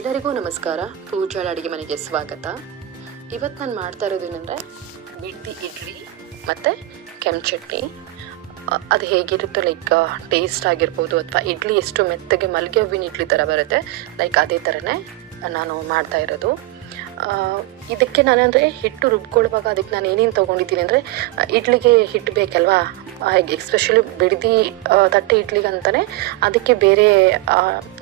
ಎಲ್ಲರಿಗೂ ನಮಸ್ಕಾರ. ಪೂಜಾಳ ಅಡುಗೆ ಮನೆಗೆ ಸ್ವಾಗತ. ಇವತ್ತು ನಾನು ಮಾಡ್ತಾ ಇರೋದೇನೆಂದರೆ ಬಿಡ್ದಿ ಇಡ್ಲಿ ಮತ್ತು ಕೆಂಪು ಚಟ್ನಿ. ಅದು ಹೇಗಿರುತ್ತೋ ಲೈಕ್ ಟೇಸ್ಟ್ ಆಗಿರ್ಬೋದು, ಅಥವಾ ಇಡ್ಲಿ ಎಷ್ಟು ಮೆತ್ತಗೆ ಮಲ್ಲಿಗೆ ಹೂವಿನ ಇಡ್ಲಿ ಥರ ಬರುತ್ತೆ ಲೈಕ್ ಅದೇ ಥರನೇ ನಾನು ಮಾಡ್ತಾ ಇರೋದು. ಇದಕ್ಕೆ ನಾನಂದರೆ ಹಿಟ್ಟು ರುಬ್ಕೊಳ್ಳುವಾಗ ಅದಕ್ಕೆ ನಾನು ಏನೇನು ತೊಗೊಂಡಿದ್ದೀನಿ ಅಂದರೆ, ಇಡ್ಲಿಗೆ ಹಿಟ್ಟು ಬೇಕಲ್ವಾ, ಎಸ್ಪೆಷಲಿ ಬಿಡ್ದಿ ತಟ್ಟೆ ಇಡ್ಲಿಗಂತಲೇ ಅದಕ್ಕೆ ಬೇರೆ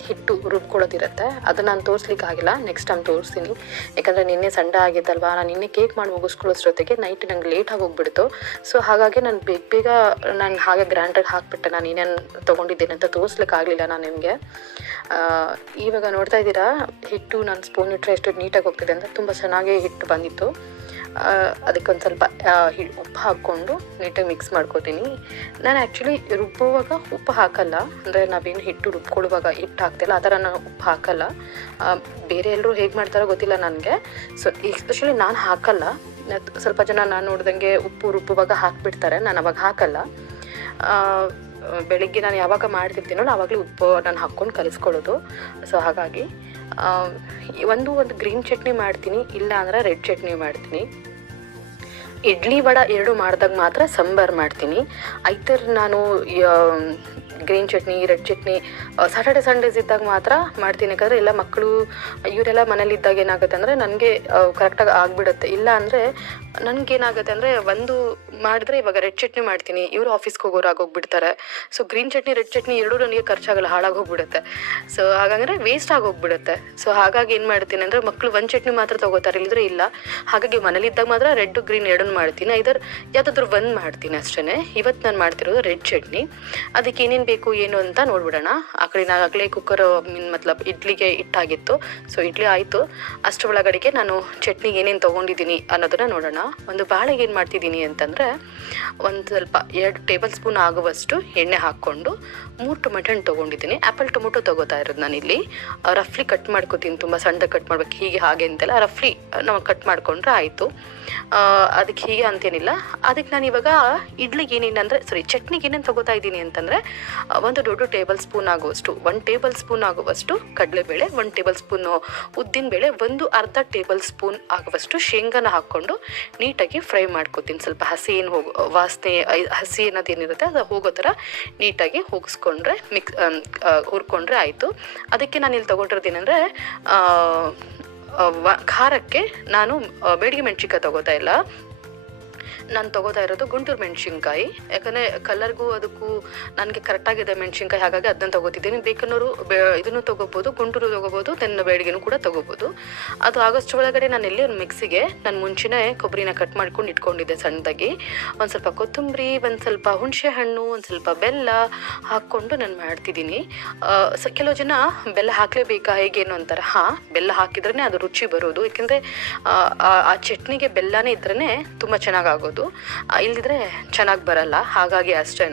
ಹಿಟ್ಟು ರುಬ್ಕೊಳ್ಳೋದಿರುತ್ತೆ. ಅದನ್ನು ನಾನು ತೋರಿಸ್ಲಿಕ್ಕಾಗಿಲ್ಲ, ನೆಕ್ಸ್ಟ್ ಟೈಮ್ ತೋರಿಸ್ತೀನಿ. ಯಾಕಂದರೆ ನಿನ್ನೆ ಸಂಡೇ ಆಗಿತ್ತಲ್ವಾ, ನಾನು ನಿನ್ನೆ ಕೇಕ್ ಮಾಡಿ ಮುಗಿಸ್ಕೊಳ್ಳೋದ್ರೊತ್ತಿಗೆ ನೈಟ್ ನಂಗೆ ಲೇಟಾಗಿ ಹೋಗ್ಬಿಡ್ತು. ಸೊ ಹಾಗಾಗಿ ನಾನು ಬೇಗ ನಾನು ಹಾಗೆ ಗ್ರ್ಯಾಂಡಾಗಿ ಹಾಕಿಬಿಟ್ಟೆ. ನಾನು ಏನೇನು ತೊಗೊಂಡಿದ್ದೇನೆ ಅಂತ ತೋರಿಸ್ಲಿಕ್ಕಾಗಲಿಲ್ಲ ನಾನು ನಿಮಗೆ. ಇವಾಗ ನೋಡ್ತಾ ಇದ್ದೀರಾ, ಹಿಟ್ಟು ನಾನು ಸ್ಪೂನ್ ಇಟ್ಟರೆ ಎಷ್ಟು ನೀಟಾಗಿ ಹೋಗ್ತಿದೆ ಅಂತ. ತುಂಬ ಚೆನ್ನಾಗಿ ಹಿಟ್ಟು ಬಂದಿತ್ತು. ಅದಕ್ಕೊಂದು ಸ್ವಲ್ಪ ಉಪ್ಪು ಹಾಕ್ಕೊಂಡು ನೀಟಾಗಿ ಮಿಕ್ಸ್ ಮಾಡ್ಕೋತೀನಿ. ನಾನು ಆ್ಯಕ್ಚುಲಿ ರುಬ್ಬುವಾಗ ಉಪ್ಪು ಹಾಕಲ್ಲ, ಅಂದರೆ ನಾವೇನು ಹಿಟ್ಟು ರುಬ್ಕೊಳ್ಳುವಾಗ ಹಿಟ್ಟು ಹಾಕ್ತಿಲ್ಲ ಆ ಥರ ನಾನು ಉಪ್ಪು ಹಾಕಲ್ಲ. ಬೇರೆ ಎಲ್ಲರೂ ಹೇಗೆ ಮಾಡ್ತಾರೋ ಗೊತ್ತಿಲ್ಲ ನನಗೆ. ಸೊ ಎಸ್ಪೆಷಲಿ ನಾನು ಹಾಕಲ್ಲ. ಸ್ವಲ್ಪ ಜನ ನಾನು ನೋಡ್ದಂಗೆ ಉಪ್ಪು ರುಬ್ಬುವಾಗ ಹಾಕಿಬಿಡ್ತಾರೆ, ನಾನು ಅವಾಗ ಹಾಕಲ್ಲ. ಬೆಳಿಗ್ಗೆ ನಾನು ಯಾವಾಗ ಮಾಡ್ತಿರ್ತೀನೋ ಆವಾಗಲೇ ಉಪ್ಪು ನಾನು ಹಾಕ್ಕೊಂಡು ಕಲಿಸ್ಕೊಳ್ಳೋದು. ಸೊ ಹಾಗಾಗಿ ಒಂದು ಗ್ರೀನ್ ಚಟ್ನಿ ಮಾಡ್ತೀನಿ, ಇಲ್ಲ ಅಂದರೆ ರೆಡ್ ಚಟ್ನಿ ಮಾಡ್ತೀನಿ. ಇಡ್ಲಿ ವಡ ಎರಡು ಮಾಡಿದಾಗ ಮಾತ್ರ ಸಾಂಬಾರು ಮಾಡ್ತೀನಿ. ಐದರ್ ನಾನು green chutney red chutney Saturday Sundays ಇದ್ದಾಗ ಮಾತ್ರ ಮಾಡ್ತೀನಿ. ಯಾಕಂದರೆ ಎಲ್ಲ ಮಕ್ಕಳು ಇವರೆಲ್ಲ ಮನೇಲಿದ್ದಾಗ ಏನಾಗುತ್ತೆ ಅಂದರೆ ನನಗೆ ಕರೆಕ್ಟಾಗಿ ಆಗಿಬಿಡುತ್ತೆ. ಇಲ್ಲ ಅಂದರೆ ನನಗೇನಾಗುತ್ತೆ ಅಂದರೆ, ಒಂದು ಮಾಡಿದ್ರೆ ಇವಾಗ ರೆಡ್ ಚಟ್ನಿ ಮಾಡ್ತೀನಿ, ಇವರು ಆಫೀಸ್ಗೆ ಹೋಗೋರು ಆಗೋಗ್ಬಿಡ್ತಾರೆ. So green chutney red chutney ಎರಡೂ ನನಗೆ ಖರ್ಚಾಗಲ್ಲ, ಹಾಳಾಗೋಗ್ಬಿಡುತ್ತೆ. ಸೊ ಹಾಗಂದರೆ ವೇಸ್ಟ್ ಆಗೋಗ್ಬಿಡುತ್ತೆ. ಸೊ ಹಾಗಾಗಿ ಏನು ಮಾಡ್ತೀನಿ ಅಂದರೆ, ಮಕ್ಕಳು ಒಂದು ಚಟ್ನಿ ಮಾತ್ರ ತೊಗೋತಾರೆ, ಇಲ್ಲದ್ರೆ ಇಲ್ಲ. ಹಾಗಾಗಿ ಮನೇಲಿದ್ದಾಗ ಮಾತ್ರ ರೆಡ್ ಗ್ರೀನ್ ಎರಡೂ ಮಾಡ್ತೀನಿ, ಐದರ್ ಯಾವುದಾದ್ರೂ ಒಂದು ಮಾಡ್ತೀನಿ ಅಷ್ಟೇ. ಇವತ್ತು ನಾನು ಮಾಡ್ತಿರೋದು ರೆಡ್ ಚಟ್ನಿ. ಅದಕ್ಕೆ ಏನೇನು ಬೇಕು ಏನು ಅಂತ ನೋಡ್ಬಿಡೋಣ. ಆ ಕಡೆ ನಾನು ಆಗಲೇ ಕುಕ್ಕರ್ ಮತ್ಲಬ್ ಇಡ್ಲಿಗೆ ಇಟ್ಟಾಗಿತ್ತು. ಸೊ ಇಡ್ಲಿ ಆಯಿತು, ಅಷ್ಟರ ಒಳಗಡೆಗೆ ನಾನು ಚಟ್ನಿಗೆ ಏನೇನು ತೊಗೊಂಡಿದ್ದೀನಿ ಅನ್ನೋದನ್ನು ನೋಡೋಣ. ಒಂದು ಬಾಳೆಗೆ ಏನು ಮಾಡ್ತಿದ್ದೀನಿ ಅಂತಂದರೆ, ಒಂದು ಸ್ವಲ್ಪ 2 ಟೇಬಲ್ ಸ್ಪೂನ್ ಆಗುವಷ್ಟು ಎಣ್ಣೆ ಹಾಕ್ಕೊಂಡು 3 ಟೊಮೆಟೊ ಹಣ್ಣು ತೊಗೊಂಡಿದ್ದೀನಿ. ಆ್ಯಪಲ್ ಟೊಮೊಟೊ ತೊಗೋತಾ ಇರೋದು ನಾನಿಲ್ಲಿ. ರಫ್ಲಿ ಕಟ್ ಮಾಡ್ಕೋತೀನಿ, ತುಂಬ ಸಣ್ಣದಾಗಿ ಕಟ್ ಮಾಡ್ಬೇಕು ಹೀಗೆ ಹಾಗೆ ಅಂತೆಲ್ಲ ರಫ್ಲಿ ನಾವು ಕಟ್ ಮಾಡಿಕೊಂಡ್ರೆ ಆಯಿತು. ಅದಕ್ಕೆ ಹೀಗೆ ಅಂತೇನಿಲ್ಲ. ಅದಕ್ಕೆ ನಾನು ಇವಾಗ ಇಡ್ಲಿಗೆ ಏನೇನು ಅಂದರೆ ಚಟ್ನಿಗೆ ಏನೇನು ತೊಗೋತಾ ಇದ್ದೀನಿ ಅಂತಂದರೆ, ಒಂದು ದೊಡ್ಡ ಟೇಬಲ್ ಸ್ಪೂನ್ ಆಗುವಷ್ಟು 1 ಟೇಬಲ್ ಸ್ಪೂನ್ ಆಗುವಷ್ಟು ಕಡಲೆಬೇಳೆ, 1 ಟೇಬಲ್ ಸ್ಪೂನು ಉದ್ದಿನಬೇಳೆ, ಅರ್ಧ ಟೇಬಲ್ ಸ್ಪೂನ್ ಆಗುವಷ್ಟು ಶೇಂಗಾನ ಹಾಕ್ಕೊಂಡು ನೀಟಾಗಿ ಫ್ರೈ ಮಾಡ್ಕೋತೀನಿ. ಸ್ವಲ್ಪ ಹಸಿ ಏನು ವಾಸನೆ ಹಸಿ ಅನ್ನೋದೇನಿರುತ್ತೆ ಅದು ಹೋಗೋ ಥರ ನೀಟಾಗಿ ಹೋಗಿಸ್ಕೊಂಡ್ರೆ ಹುರ್ಕೊಂಡ್ರೆ ಆಯಿತು. ಅದಕ್ಕೆ ನಾನು ಇಲ್ಲಿ ತೊಗೊಂಡಿರೋದೇನೆಂದರೆ, ಖಾರಕ್ಕೆ ನಾನು ಬೇಡಿಗೆ ಮೆಣಸಿನ್ಕಾಯಿ ತೊಗೋತಾ ಇಲ್ಲ, ನಾನು ತೊಗೋತಾ ಇರೋದು ಗುಂಟೂರು ಮೆಣಸಿನ್ಕಾಯಿ. ಯಾಕಂದರೆ ಕಲರ್ಗೂ ಅದಕ್ಕೂ ನನಗೆ ಕರೆಕ್ಟಾಗಿದೆ ಮೆಣಸಿನ್ಕಾಯಿ, ಹಾಗಾಗಿ ಅದನ್ನು ತೊಗೋತಿದ್ದೀನಿ. ಬೇಕನ್ನೋರು ಇದನ್ನು ತೊಗೋಬೋದು, ಗುಂಟೂರು ತೊಗೋಬೋದು, ತೆನ್ನ ಬೇಡಿಗೆನೂ ಕೂಡ ತೊಗೋಬೋದು. ಅದು ಆಗೋಷ್ಟು ಒಳಗಡೆ ನಾನು ಎಲ್ಲಿ ಒಂದು ಮಿಕ್ಸಿಗೆ ನಾನು ಮುಂಚೆನೇ ಕೊಬ್ಬರಿನ ಕಟ್ ಮಾಡ್ಕೊಂಡು ಇಟ್ಕೊಂಡಿದ್ದೆ ಸಣ್ಣದಾಗಿ. ಒಂದು ಸ್ವಲ್ಪ ಕೊತ್ತಂಬರಿ, ಒಂದು ಸ್ವಲ್ಪ ಹುಣಸೆ ಹಣ್ಣು, ಒಂದು ಸ್ವಲ್ಪ ಬೆಲ್ಲ ಹಾಕ್ಕೊಂಡು ನಾನು ಮಾಡ್ತಿದ್ದೀನಿ. ಕೆಲವು ಜನ ಬೆಲ್ಲ ಹಾಕಲೇಬೇಕಾ ಹೇಗೇನು ಅಂತಾರೆ. ಬೆಲ್ಲ ಹಾಕಿದ್ರೇ ಅದು ರುಚಿ ಬರೋದು. ಯಾಕೆಂದರೆ ಆ ಚಟ್ನಿಗೆ ಬೆಲ್ಲನೇ ಇದ್ರೇ ತುಂಬ ಚೆನ್ನಾಗಾಗೋದು, ಇಲ್ಲದಿದ್ರೆ ಚೆನ್ನಾಗಿ ಬರಲ್ಲ. ಹಾಗಾಗಿ ಅಷ್ಟೇ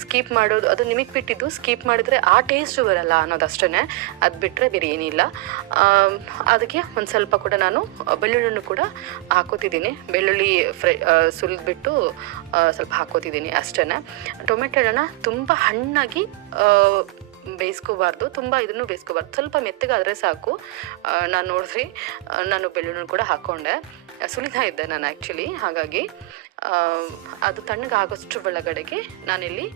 ಸ್ಕಿಪ್ ಮಾಡೋದು, ಅದು ನಿಮಗೆ ಬಿಟ್ಟಿದ್ದು. ಸ್ಕಿಪ್ ಮಾಡಿದರೆ ಆ ಟೇಸ್ಟು ಬರಲ್ಲ ಅನ್ನೋದು ಅಷ್ಟೇ, ಅದು ಬಿಟ್ಟರೆ ಬೇರೆ ಏನಿಲ್ಲ. ಅದಕ್ಕೆ ಒಂದು ಸ್ವಲ್ಪ ಕೂಡ ನಾನು ಬೆಳ್ಳುಳ್ಳಿನೂ ಕೂಡ ಹಾಕೋತಿದ್ದೀನಿ. ಬೆಳ್ಳುಳ್ಳಿ ಸುಲಿದ್ಬಿಟ್ಟು ಸ್ವಲ್ಪ ಹಾಕೋತಿದ್ದೀನಿ ಅಷ್ಟೇ. ಟೊಮೆಟೊನ ತುಂಬ ಹಣ್ಣಾಗಿ ಬೇಯಿಸ್ಕೋಬಾರ್ದು, ತುಂಬ ಇದನ್ನು ಬೇಯಿಸ್ಕೋಬಾರ್ದು, ಸ್ವಲ್ಪ ಮೆತ್ತಗಾದರೆ ಸಾಕು. ನಾನು ನೋಡಿದ್ರಿ, ನಾನು ಬೆಳ್ಳುಳ್ಳಿ ಕೂಡ ಹಾಕ್ಕೊಂಡೆ, ಸುಲಿತಾ ಇದ್ದೆ ನಾನು ಆ್ಯಕ್ಚುಲಿ. ಹಾಗಾಗಿ ಅದು ತಣ್ಣಗೆ ಆಗೋಷ್ಟು ಒಳಗಡೆಗೆ ನಾನಿಲ್ಲಿ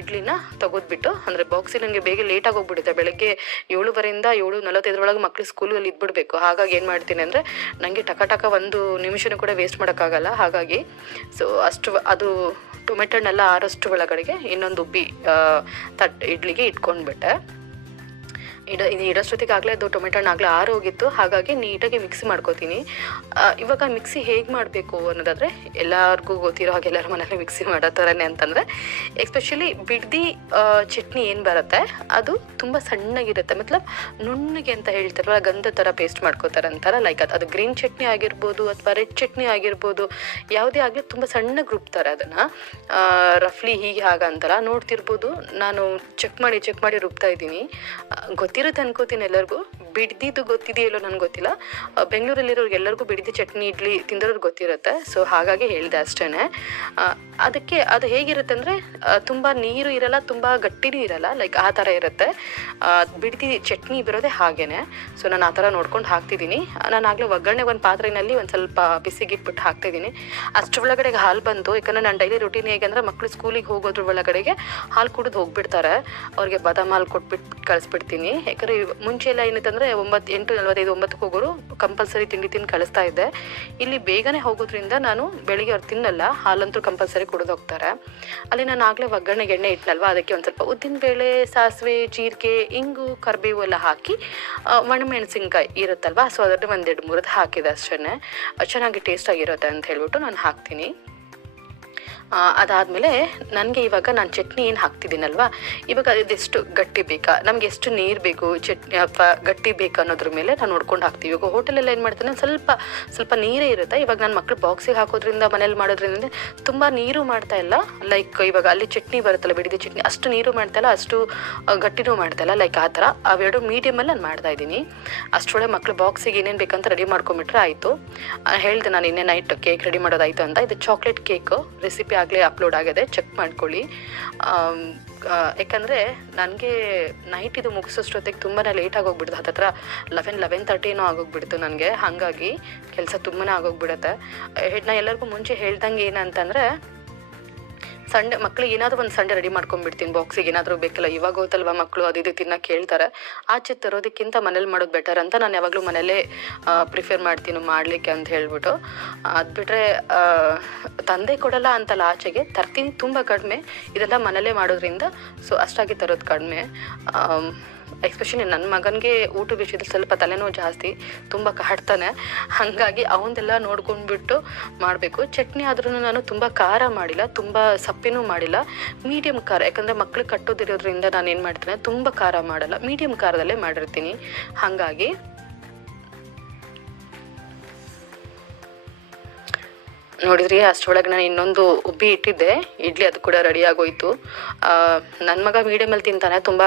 ಇಡ್ಲಿನ ತೆಗೆದ್ಬಿಟ್ಟು, ಅಂದರೆ ಬಾಕ್ಸಿಗೆ ನನಗೆ ಬೇಗ ಲೇಟಾಗಿ ಹೋಗ್ಬಿಡುತ್ತೆ. ಬೆಳಗ್ಗೆ 7:30 7:45 ಮಕ್ಕಳು ಸ್ಕೂಲಲ್ಲಿ ಇದ್ಬಿಡಬೇಕು. ಹಾಗಾಗಿ ಏನು ಮಾಡ್ತೀನಿ ಅಂದರೆ, ನನಗೆ ಟಕ ಒಂದು ನಿಮಿಷನೂ ಕೂಡ ವೇಸ್ಟ್ ಮಾಡೋಕ್ಕಾಗಲ್ಲ. ಹಾಗಾಗಿ ಅದು ಟೊಮೆಟೊನೆಲ್ಲ ಆರೋಷ್ಟು ಒಳಗಡೆಗೆ ಇನ್ನೊಂದು ಉಬ್ಬಿ ಇಡ್ಲಿಗೆ ಇಟ್ಕೊಂಡ್ಬಿಟ್ಟೆ. ಇಡೋಷ್ಟೊತ್ತಿಗಾಗಲೇ ಅದು ಟೊಮೆಟೊನ ಆಗಲೇ ಆರೋಗಿತ್ತು. ಹಾಗಾಗಿ ನೀಟಾಗಿ ಮಿಕ್ಸಿ ಮಾಡ್ಕೋತೀನಿ. ಇವಾಗ ಮಿಕ್ಸಿ ಹೇಗೆ ಮಾಡಬೇಕು ಅನ್ನೋದಾದರೆ, ಎಲ್ಲರಿಗೂ ಗೊತ್ತಿರೋ ಹಾಗೆ ಎಲ್ಲರ ಮನೇಲಿ ಮಿಕ್ಸಿ ಮಾಡೋ ಥರನೇ ಅಂತಂದರೆ, ಎಸ್ಪೆಷಲಿ ಬಿಡ್ದಿ ಚಟ್ನಿ ಏನು ಬರುತ್ತೆ ಅದು ತುಂಬ ಸಣ್ಣಗಿರುತ್ತೆ, ಮತ್ಲಬ್ ನುಣ್ಣಗೆ ಅಂತ ಹೇಳ್ತಾರಲ್ಲ, ಗಂಧ ಥರ ಪೇಸ್ಟ್ ಮಾಡ್ಕೋತಾರೆ ಅಂತಾರೆ. ಲೈಕ್ ಅದು ಗ್ರೀನ್ ಚಟ್ನಿ ಆಗಿರ್ಬೋದು ಅಥವಾ ರೆಡ್ ಚಟ್ನಿ ಆಗಿರ್ಬೋದು, ಯಾವುದೇ ಆಗಲಿ ತುಂಬ ಸಣ್ಣಗೆ ರುಬ್ತಾರೆ ಅದನ್ನು. ರಫ್ಲಿ ಹೀಗೆ ಹಾಗಂತಲ್ಲ, ನೋಡ್ತಿರ್ಬೋದು ನಾನು ಚೆಕ್ ಮಾಡಿ ರುಬ್ತಾ ಇದ್ದೀನಿ. ಗೊತ್ತಿರುತ್ತೆ ಅನ್ಕೋತೀನಿ ಎಲ್ಲರಿಗೂ. ಬಿಡ್ದಿದ್ದು ಗೊತ್ತಿದೆಯಲ್ಲೋ ನನಗೆ ಗೊತ್ತಿಲ್ಲ. ಬೆಂಗಳೂರಲ್ಲಿರೋರ್ಗೆ ಎಲ್ಲರಿಗೂ ಬಿಡ್ದಿ ಚಟ್ನಿ ಇಡ್ಲಿ ತಿಂದವ್ರಿಗೆ ಗೊತ್ತಿರುತ್ತೆ. ಸೊ ಹಾಗಾಗಿ ಹೇಳಿದೆ ಅಷ್ಟೇ. ಅದಕ್ಕೆ ಅದು ಹೇಗಿರುತ್ತೆ ಅಂದರೆ ತುಂಬ ನೀರು ಇರಲ್ಲ, ತುಂಬ ಗಟ್ಟಿನೂ ಇರಲ್ಲ, ಲೈಕ್ ಆ ಥರ ಇರುತ್ತೆ. ಬಿಡ್ದಿ ಚಟ್ನಿ ಬರೋದೇ ಹಾಗೇ. ಸೊ ನಾನು ಆ ಥರ ನೋಡ್ಕೊಂಡು ಹಾಕ್ತಿದ್ದೀನಿ. ನಾನು ಆಗಲೇ ಒಗ್ಗರಣೆ ಒಂದು ಪಾತ್ರೆಯಲ್ಲಿ ಒಂದು ಸ್ವಲ್ಪ ಬಿಸಿಗಿಟ್ಬಿಟ್ಟು ಹಾಕ್ತಿದ್ದೀನಿ. ಅಷ್ಟರೊಳಗಡೆಗೆ ಹಾಲು ಬಂತು. ಯಾಕಂದರೆ ನಾನು ಡೈಲಿ ರೂಟೀನ್ ಹೇಗೆ ಅಂದರೆ ಮಕ್ಕಳು ಸ್ಕೂಲಿಗೆ ಹೋಗೋದ್ರ ಒಳಗಡೆಗೆ ಹಾಲು ಕುಡಿದು ಹೋಗ್ಬಿಡ್ತಾರೆ. ಅವ್ರಿಗೆ ಬಾದಾಮ್ ಹಾಲು ಕೊಟ್ಬಿಟ್ಟು ಕಳಿಸ್ಬಿಡ್ತೀನಿ. ಯಾಕಂದರೆ ಮುಂಚೆ ಎಲ್ಲ ಏನಿತ್ತಂದರೆ 8:45 ಹೋಗೋರು ಕಂಪಲ್ಸರಿ ತಿಂಡಿ ತಿಂದು ಕಳಿಸ್ತಾ ಇದ್ದೆ. ಇಲ್ಲಿ ಬೇಗನೆ ಹೋಗೋದ್ರಿಂದ ನಾನು ಬೆಳಿಗ್ಗೆ ಅವ್ರು ತಿನ್ನಲ್ಲ, ಹಾಲಂತೂ ಕಂಪಲ್ಸರಿ ಕುಡಿದು ಹೋಗ್ತಾರೆ. ಅಲ್ಲಿ ನಾನು ಆಗಲೇ ಒಗ್ಗರಣೆಗೆ ಎಣ್ಣೆ ಇಟ್ಟನಲ್ವ, ಅದಕ್ಕೆ ಒಂದು ಸ್ವಲ್ಪ ಉದ್ದಿನಬೇಳೆ, ಸಾಸಿವೆ, ಜೀರಿಗೆ, ಇಂಗು, ಕರಿಬೇವು ಎಲ್ಲ ಹಾಕಿ ಒಣಮೆಣಸಿನ್ಕಾಯಿ ಇರುತ್ತಲ್ವ, ಸೊ ಅದನ್ನು 1-2 ಹಾಕಿದೆ ಅಷ್ಟೇ. ಚೆನ್ನಾಗಿ ಟೇಸ್ಟಾಗಿರುತ್ತೆ ಅಂತ ಹೇಳ್ಬಿಟ್ಟು ನಾನು ಹಾಕ್ತೀನಿ. ಅದಾದಮೇಲೆ ನನಗೆ ಇವಾಗ ನಾನು ಚಟ್ನಿ ಏನು ಹಾಕ್ತಿದ್ದೀನಲ್ವ, ಇವಾಗ ಅದೆಷ್ಟು ಗಟ್ಟಿ ಬೇಕಾ, ನಮ್ಗೆ ಎಷ್ಟು ನೀರು ಬೇಕು ಚಟ್ನಿ ಅಥವಾ ಗಟ್ಟಿ ಬೇಕಾ ಅನ್ನೋದ್ರ ಮೇಲೆ ನಾನು ನೋಡ್ಕೊಂಡು ಹಾಕ್ತೀವಿ. ಇವಾಗ ಹೋಟೆಲೆಲ್ಲ ಏನು ಮಾಡ್ತಾನೆ ಸ್ವಲ್ಪ ನೀರೇ ಇರುತ್ತೆ. ಇವಾಗ ನಾನು ಮಕ್ಕಳು ಬಾಕ್ಸಿಗೆ ಹಾಕೋದ್ರಿಂದ ಮನೇಲಿ ಮಾಡೋದ್ರಿಂದ ತುಂಬ ನೀರು ಮಾಡ್ತಾ ಇಲ್ಲ. ಲೈಕ್ ಇವಾಗ ಅಲ್ಲಿ ಚಟ್ನಿ ಬರುತ್ತಲ್ಲ, ಬಿಡಿದ ಚಟ್ನಿ, ಅಷ್ಟು ನೀರು ಮಾಡ್ತಾಯಿಲ್ಲ, ಅಷ್ಟು ಗಟ್ಟಿನೂ ಮಾಡ್ತಾಯಿಲ್ಲ, ಲೈಕ್ ಆ ಥರ ಅವೆರಡು ಮೀಡಿಯಮಲ್ಲಿ ನಾನು ಮಾಡ್ತಾಯಿದ್ದೀನಿ. ಅಷ್ಟರೊಳಗೆ ಮಕ್ಕಳು ಬಾಕ್ಸಿಗೆ ಏನೇನು ಬೇಕಂತ ರೆಡಿ ಮಾಡ್ಕೊಂಬಿಟ್ರೆ ಆಯಿತು. ಹೇಳಿದೆ ನಾನು ಇನ್ನೇ ನೈಟ್ ಕೇಕ್ ರೆಡಿ ಮಾಡೋದಾಯಿತು ಅಂತ. ಇದು ಚಾಕ್ಲೇಟ್ ಕೇಕು ರೆಸಿಪಿ ಆಗಲೇ ಅಪ್ಲೋಡ್ ಆಗಿದೆ, ಚೆಕ್ ಮಾಡ್ಕೊಳ್ಳಿ. ಯಾಕಂದರೆ ನನಗೆ ನೈಟ್ ಇದು ಮುಗಿಸೋಷ್ಟೊತ್ತಿಗೆ ತುಂಬಾ ಲೇಟಾಗಿ ಹೋಗ್ಬಿಡ್ತು. ಹತ್ತತ್ರ 11:30 ಆಗೋಗ್ಬಿಡ್ತು ನನಗೆ. ಹಾಗಾಗಿ ಕೆಲಸ ತುಂಬಾ ಆಗೋಗ್ಬಿಡುತ್ತೆ. ನಾನು ಎಲ್ಲರಿಗೂ ಮುಂಚೆ ಹೇಳ್ದಂಗೆ ಏನಂತಂದರೆ, ಸಂಡೇ ಮಕ್ಳಿಗೆ ಏನಾದರೂ ಒಂದು ಸಂಡೇ ರೆಡಿ ಮಾಡ್ಕೊಂಡ್ಬಿಡ್ತೀನಿ. ಬಾಕ್ಸಿಗೆ ಏನಾದರೂ ಬೇಕಲ್ಲ, ಇವಾಗ ಹೋತಲ್ವ ಮಕ್ಕಳು ಅದು ಇದು ತಿನ್ನೋಕೆ ಕೇಳ್ತಾರೆ. ಆಚೆ ತರೋದಕ್ಕಿಂತ ಮನೇಲಿ ಮಾಡೋದು ಬೆಟರ್ ಅಂತ ನಾನು ಯಾವಾಗಲೂ ಮನೇಲೇ ಪ್ರಿಫರ್ ಮಾಡ್ತೀನಿ ಮಾಡಲಿಕ್ಕೆ ಅಂತ ಹೇಳ್ಬಿಟ್ಟು. ಅದು ಬಿಟ್ಟರೆ ತಂದೆ ಕೊಡಲ್ಲ ಅಂತಲ್ಲ, ಆಚೆಗೆ ತರ್ತೀನಿ ತುಂಬ ಕಡಿಮೆ. ಇದೆಲ್ಲ ಮನೇಲೇ ಮಾಡೋದ್ರಿಂದ ಸೊ ಅಷ್ಟಾಗಿ ತರೋದು ಕಡಿಮೆ. ಎಸ್ಪೆಷಲಿ ನನ್ನ ಮಗನಿಗೆ ಊಟ ವಿಷಯದಲ್ಲಿ ಸ್ವಲ್ಪ ತಲೆನೋವು ಜಾಸ್ತಿ, ತುಂಬ ಕಾಡ್ತಾನೆ. ಹಾಗಾಗಿ ಅವನ್ನೆಲ್ಲ ನೋಡ್ಕೊಂಡ್ಬಿಟ್ಟು ಮಾಡಬೇಕು. ಚಟ್ನಿ ಆದ್ರೂ ನಾನು ತುಂಬ ಖಾರ ಮಾಡಿಲ್ಲ, ತುಂಬ ಸಪ್ಪಿನೂ ಮಾಡಿಲ್ಲ, ಮೀಡಿಯಮ್ ಖಾರ. ಯಾಕಂದರೆ ಮಕ್ಳಿಗೆ ಕಟ್ಟೋದಿರೋದ್ರಿಂದ ನಾನು ಏನು ಮಾಡ್ತೀನಿ, ತುಂಬ ಖಾರ ಮಾಡಲ್ಲ, ಮೀಡಿಯಮ್ ಖಾರದಲ್ಲೇ ಮಾಡಿರ್ತೀನಿ. ಹಾಗಾಗಿ ನೋಡಿದ್ರಿ, ಅಷ್ಟರೊಳಗೆ ನಾನು ಇನ್ನೊಂದು ಉಬ್ಬಿ ಇಟ್ಟಿದ್ದೆ ಇಡ್ಲಿ, ಅದು ಕೂಡ ರೆಡಿ ಆಗೋಯ್ತು. ನನ್ನ ಮಗ ಮೀಡಿಯಮಲ್ಲಿ ತಿಂತಾನೆ, ತುಂಬ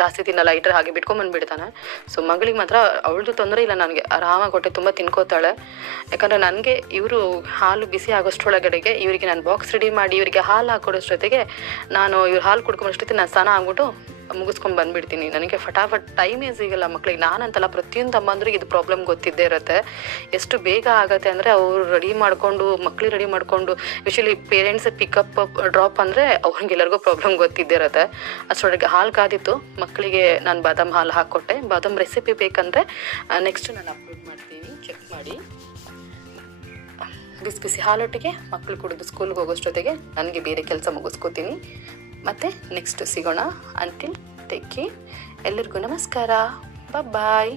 ಜಾಸ್ತಿ ತಿನ್ನಲ್ಲ, ಇಟ್ಟರೆ ಹಾಗೆ ಬಿಟ್ಕೊಂಬಂದುಬಿಡ್ತಾನೆ. ಸೊ ಮಗಳಿಗೆ ಮಾತ್ರ ಅವಳದು ತೊಂದರೆ ಇಲ್ಲ, ನನಗೆ ಆರಾಮಾಗಿ ಹೊಟ್ಟೆ ತುಂಬ ತಿನ್ಕೋತಾಳೆ. ಯಾಕಂದರೆ ನನಗೆ ಇವರು ಹಾಲು ಬಿಸಿ ಆಗೋಷ್ಟರೊಳಗಡೆಗೆ ಇವರಿಗೆ ನಾನು ಬಾಕ್ಸ್ ರೆಡಿ ಮಾಡಿ ಇವರಿಗೆ ಹಾಲು ಹಾಕೊಡೋಷ್ಟೊತ್ತಿಗೆ ನಾನು ಇವ್ರು ಹಾಲು ಕುಡ್ಕೊಂಬಷ್ಟೊತ್ತಿಗೆ ನಾನು ಸ್ನಾನ ಆಗ್ಬಿಟ್ಟು ಮುಗಿಸ್ಕೊಂಡು ಬಂದುಬಿಡ್ತೀನಿ. ನನಗೆ ಫಟಾಫಟ್ ಟೈಮೇ ಸಿಗಲ್ಲ ಮಕ್ಳಿಗೆ. ನಾನಂತಲ್ಲ, ಪ್ರತಿಯೊಂದು ಅಮ್ಮಂದ್ರಿಗೆ ಇದು ಪ್ರಾಬ್ಲಮ್ ಗೊತ್ತಿದ್ದೇ ಇರುತ್ತೆ. ಎಷ್ಟು ಬೇಗ ಆಗುತ್ತೆ ಅಂದರೆ ಅವರು ರೆಡಿ ಮಾಡಿಕೊಂಡು ಮಕ್ಳಿಗೆ ರೆಡಿ ಮಾಡಿಕೊಂಡು, ಯೂಶಲಿ ಪೇರೆಂಟ್ಸ್ ಪಿಕಪ್ ಡ್ರಾಪ್ ಅಂದರೆ ಅವ್ರಿಗೆಲ್ಲರಿಗೂ ಪ್ರಾಬ್ಲಮ್ ಗೊತ್ತಿದ್ದೇ ಇರುತ್ತೆ. ಅಷ್ಟರೊಳಗೆ ಹಾಲು ಕಾದಿತ್ತು, ಮಕ್ಕಳಿಗೆ ನಾನು ಬಾದಾಮ್ ಹಾಲು ಹಾಕ್ಕೊಟ್ಟೆ. ಬಾದಾಮ್ ರೆಸಿಪಿ ಬೇಕಂದರೆ ನೆಕ್ಸ್ಟ್ ನಾನು ಅಪ್ಲೋಡ್ ಮಾಡ್ತೀನಿ, ಚೆಕ್ ಮಾಡಿ. ಬಿಸಿ ಬಿಸಿ ಹಾಲೊಟ್ಟಿಗೆ ಮಕ್ಕಳು ಕುಡಿದು ಸ್ಕೂಲ್ಗೆ ಹೋಗೋಷ್ಟೊತ್ತಿಗೆ ನನಗೆ ಬೇರೆ ಕೆಲಸ ಮುಗಿಸ್ಕೋತೀನಿ. ಮತ್ತು ನೆಕ್ಸ್ಟ್ ಸಿಗೋಣ. Until take care. ಎಲ್ಲರಿಗೂ ನಮಸ್ಕಾರ. ಬಾಯ್.